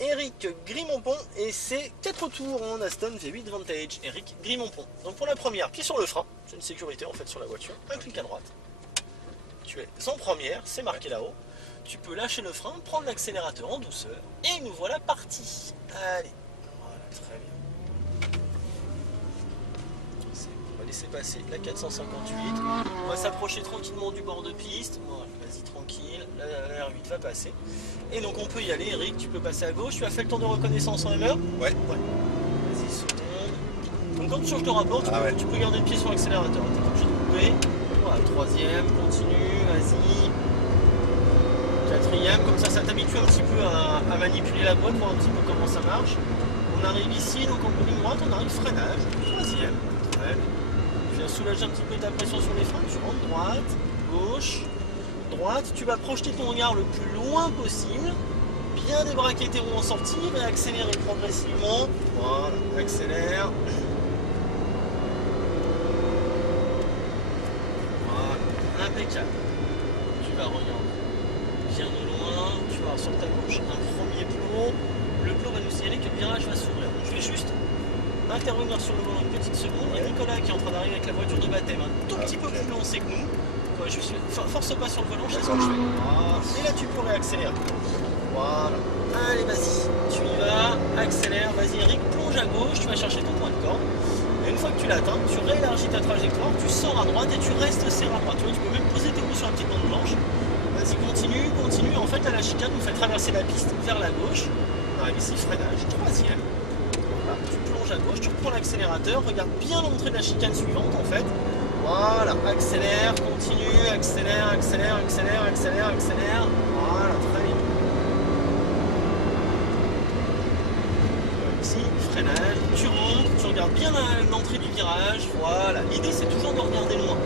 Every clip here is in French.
Eric Grimonpont et c'est 4 tours en Aston V8 Vantage. Eric Grimonpont. Donc pour la première, pied sur le frein. C'est une sécurité en fait sur la voiture. Un clic à droite. Tu es en première, c'est marqué là-haut. Tu peux lâcher le frein, prendre l'accélérateur en douceur. Et nous voilà partis. Allez. Voilà, très bien. On va laisser passer la 458. On va s'approcher tranquillement du bord de piste. Voilà, vas-y tranquille. La R8 va passer. Et donc on peut y aller, Eric, tu peux passer à gauche. Tu as fait le tour de reconnaissance en MR? Ouais. Vas-y, seconde. Donc quand tu changes de rapport, tu peux garder le pied sur l'accélérateur. Tu n'es pas obligé de couper. Voilà, troisième, continue, vas-y. Quatrième, comme ça t'habitue un petit peu à manipuler la boîte, voir un petit peu comment ça marche. On arrive ici, donc en ligne droite, on arrive freinage. Troisième, très bien. Tu viens soulager un petit peu ta pression sur les freins, tu rentres droite, gauche, droite. Tu vas projeter ton regard le plus loin possible. Bien débraquer tes roues en sortie, et accélérer progressivement. Voilà, accélère. Voilà, impeccable. Tu vas regarder bien au loin, tu vas avoir sur ta gauche un premier plot. Le plot va nous signaler que le virage va s'ouvrir. Donc je vais juste intervenir sur le volant une petite seconde. Il y a Nicolas qui est en train d'arriver avec la voiture de baptême un tout petit peu plus lancée que nous. Ouais, force pas sur le volant, je sais ce que je fais. Voilà. Et là tu peux réaccélérer. Voilà. Allez, vas-y. Tu y vas, accélère. Vas-y Eric, plonge à gauche, tu vas chercher ton point de corde. Et une fois que tu l'atteins, tu réélargis ta trajectoire, tu sors à droite et tu restes serré à droite. Tu vois, tu peux même poser tes roues sur la petite bande blanche. Vas-y, continue, continue. En fait, à la chicane, nous fait traverser la piste vers la gauche. On arrive ici, freinage, troisième. Voilà, tu plonges à gauche, tu reprends l'accélérateur. Regarde bien l'entrée de la chicane suivante, en fait. Voilà, accélère, continue, accélère, accélère, accélère, accélère, accélère. Voilà, très bien. Ici, freinage, tu rentres, tu regardes bien l'entrée du virage. Voilà, l'idée, c'est toujours de regarder loin.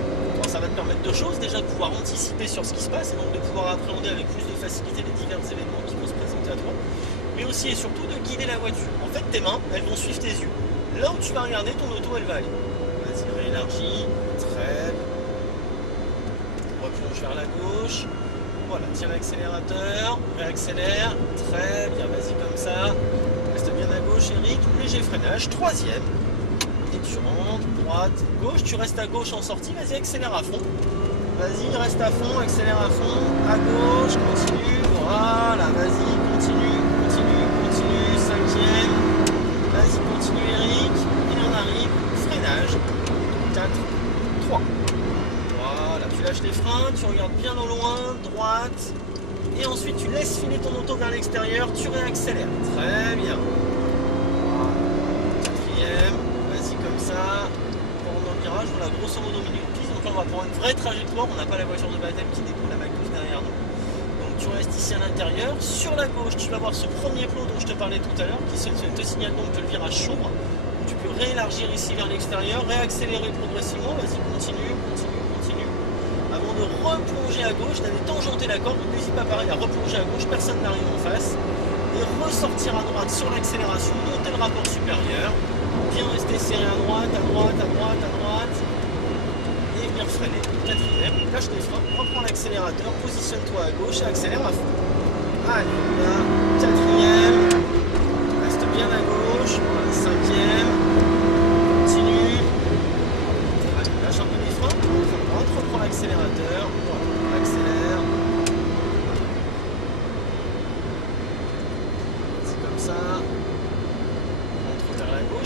Ça va te permettre deux choses, déjà de pouvoir anticiper sur ce qui se passe et donc de pouvoir appréhender avec plus de facilité les divers événements qui vont se présenter à toi, mais aussi et surtout de guider la voiture. En fait, tes mains, elles vont suivre tes yeux. Là où tu vas regarder, ton auto, elle va aller. Vas-y, réélargis, très bien. Replonge vers la gauche. Voilà, tire l'accélérateur, réaccélère, très bien, vas-y comme ça. Reste bien à gauche, Eric, léger freinage, troisième. Et tu rentres, droite, gauche, tu restes à gauche en sortie, vas-y accélère à fond. Vas-y, reste à fond, accélère à fond, à gauche, continue, voilà, vas-y, continue, continue, continue, cinquième. Vas-y, continue Eric, et on arrive, freinage, 4, 3. Voilà, tu lâches les freins, tu regardes bien au loin, droite, et ensuite tu laisses filer ton auto vers l'extérieur, tu réaccélères, très bien. Voilà, quatrième. Ça, pendant le virage, voilà, grosso modo milieu de piste, donc là on va prendre une vraie trajectoire, on n'a pas la voiture de baptême qui découle la McDouce derrière nous. Donc tu restes ici à l'intérieur, sur la gauche tu vas voir ce premier plot dont je te parlais tout à l'heure, qui te signale donc que le virage s'ouvre. Tu peux réélargir ici vers l'extérieur, réaccélérer progressivement, vas-y continue, continue, continue. Avant de replonger à gauche, d'aller tangenter la corde, donc n'hésite pas pareil à replonger à gauche, personne n'arrive en face. Et ressortir à droite sur l'accélération, monter le rapport supérieur. Bien rester serré à droite, à droite, à droite, à droite. Et bien freiner. Quatrième, lâche les freins, reprends l'accélérateur, positionne-toi à gauche et accélère à fond. Allez, là, quatrième. Reste bien à gauche. Voilà, cinquième. Continue. Allez, lâche un peu les freins. À droite, reprends l'accélérateur. Voilà, accélère. C'est comme ça.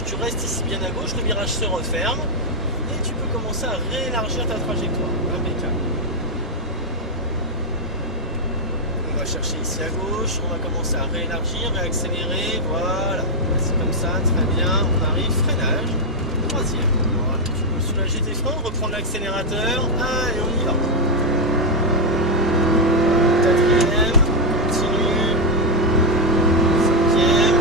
Tu restes ici bien à gauche, le virage se referme et tu peux commencer à réélargir ta trajectoire. Impeccable. On va chercher ici à gauche, on va commencer à réélargir, réaccélérer, voilà. C'est comme ça, très bien. On arrive, freinage, troisième. Voilà. Tu peux soulager tes freins, reprendre l'accélérateur. Allez, on y va. Quatrième, continue. Cinquième.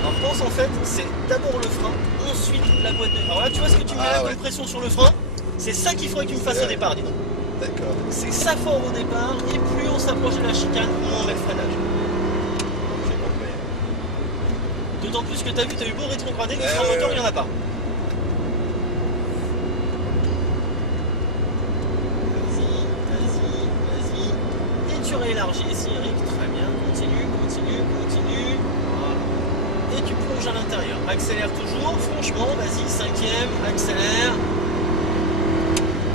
Alors pense en fait, c'est d'abord le frein, ensuite la boîte de... Alors là tu vois ce que tu mets là comme pression sur le frein, c'est ça qu'il faudrait que tu me fasses au départ, dis donc. D'accord. C'est ça fort au départ, et plus on s'approche de la chicane, moins on met le freinage. J'ai compris. D'autant plus que tu as vu, tu as eu beau rétrograder, le frein moteur, il n'y en a pas. Vas-y, vas-y. tu réélargis ici, Eric. Très bien. Continue, continue, continue. Voilà. Et tu plonges à l'intérieur. Accélère toujours. Franchement, vas-y. Cinquième. Accélère.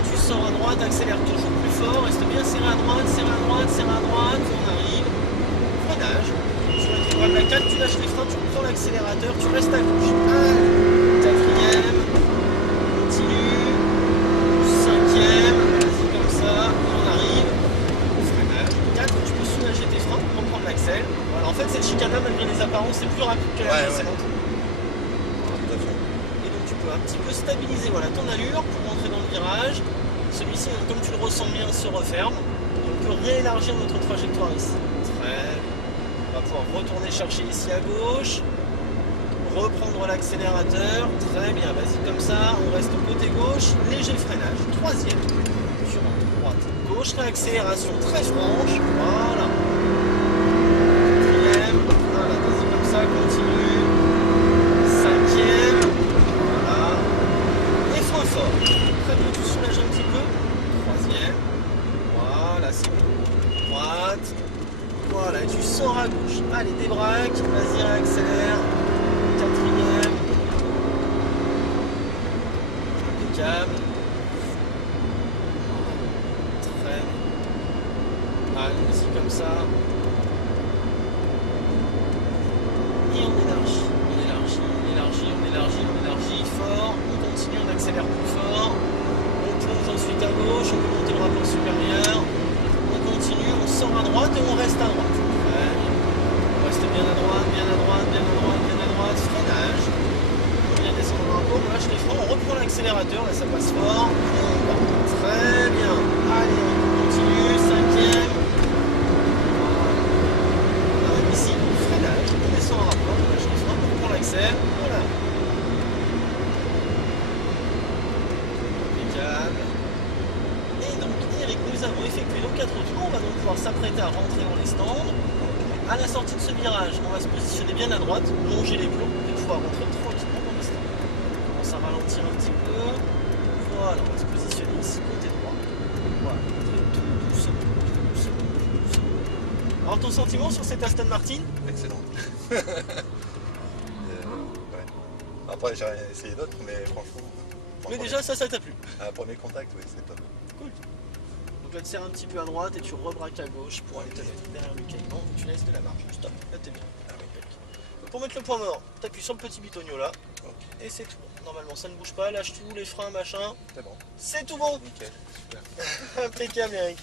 Tu sors à droite. Accélère toujours plus fort. Reste bien serré à droite, serré à droite, serré à droite. On arrive. Freinage. Sur la droite de la 4, tu lâches les freins, tu prends l'accélérateur, tu restes à gauche. Quatrième. Continue. Cinquième. Vas-y comme ça. Et on arrive. Freinage. 4, tu peux soulager tes freins pour reprendre l'accel. Voilà, en fait, cette chicane-là, malgré les apparences, c'est plus rapide que la précédente. Et donc, tu peux un petit peu stabiliser voilà, ton allure pour rentrer dans le virage. Celui-ci, comme tu le ressens bien, se referme. Et on peut réélargir notre trajectoire ici. Très bien. On va pouvoir retourner chercher ici à gauche. Reprendre l'accélérateur. Très bien, vas-y comme ça. On reste côté gauche. Léger freinage. Troisième. Tu rentres droite. Gauche, réaccélération très franche. Voilà. Quatrième. Voilà, vas-y comme ça. Continue. Cinquième. Voilà. Et frein fort. Très bien, tu soulages un petit peu. Troisième. Voilà, c'est bon. Droite. Voilà, et tu sors à gauche. Allez, débraque. Vas-y, réaccélère. Quatrième. Impeccable. Très bien. Allez-y comme ça. Et on élargit. On élargit, on élargit, on élargit, on élargit. Fort. On continue, on accélère plus fort. On plonge ensuite à gauche. On peut monter le rapport supérieur. On continue, on sort à droite et on reste à droite. Très bien. On reste bien à droite, bien à droite, bien à droite, bien à droite. Freinage. On vient descendre le rapport, on lâche les freins, on reprend l'accélérateur, là ça passe fort. Et on va. Très bien. Allez, on continue. Cinquième. Voilà. On arrive ici, freinage. On descend un rapport, on lâche les freins, on reprend l'accès. Voilà. Impeccable. Et donc, Eric, nous avons effectué nos 4 tours. On va donc pouvoir s'apprêter à rentrer dans les stands. À la sortie de ce virage, on va se positionner bien à droite, longer les plombs et pouvoir rentrer tranquillement dans les stands. On commence à ralentir un petit peu. Voilà, on va se positionner ici côté droit. Voilà, rentrer tout doucement, tout doucement, tout doucement. Alors ton sentiment sur cette Aston Martin? Excellent. Ouais. Après, j'ai essayé d'autres, mais franchement. Mais déjà, ça t'a plu? Un premier contact, oui, c'est top. Cool. Donc là, tu serres un petit peu à droite et tu rebraques à gauche pour aller te mettre derrière le caïman et tu laisses de la marge. Stop, là t'es bien. Donc pour mettre le point mort, tu appuies sur le petit bitonio là et c'est tout. Normalement, ça ne bouge pas, lâche tout, les freins, machin. C'est bon. C'est tout bon. Nickel, super. Impeccable, Eric.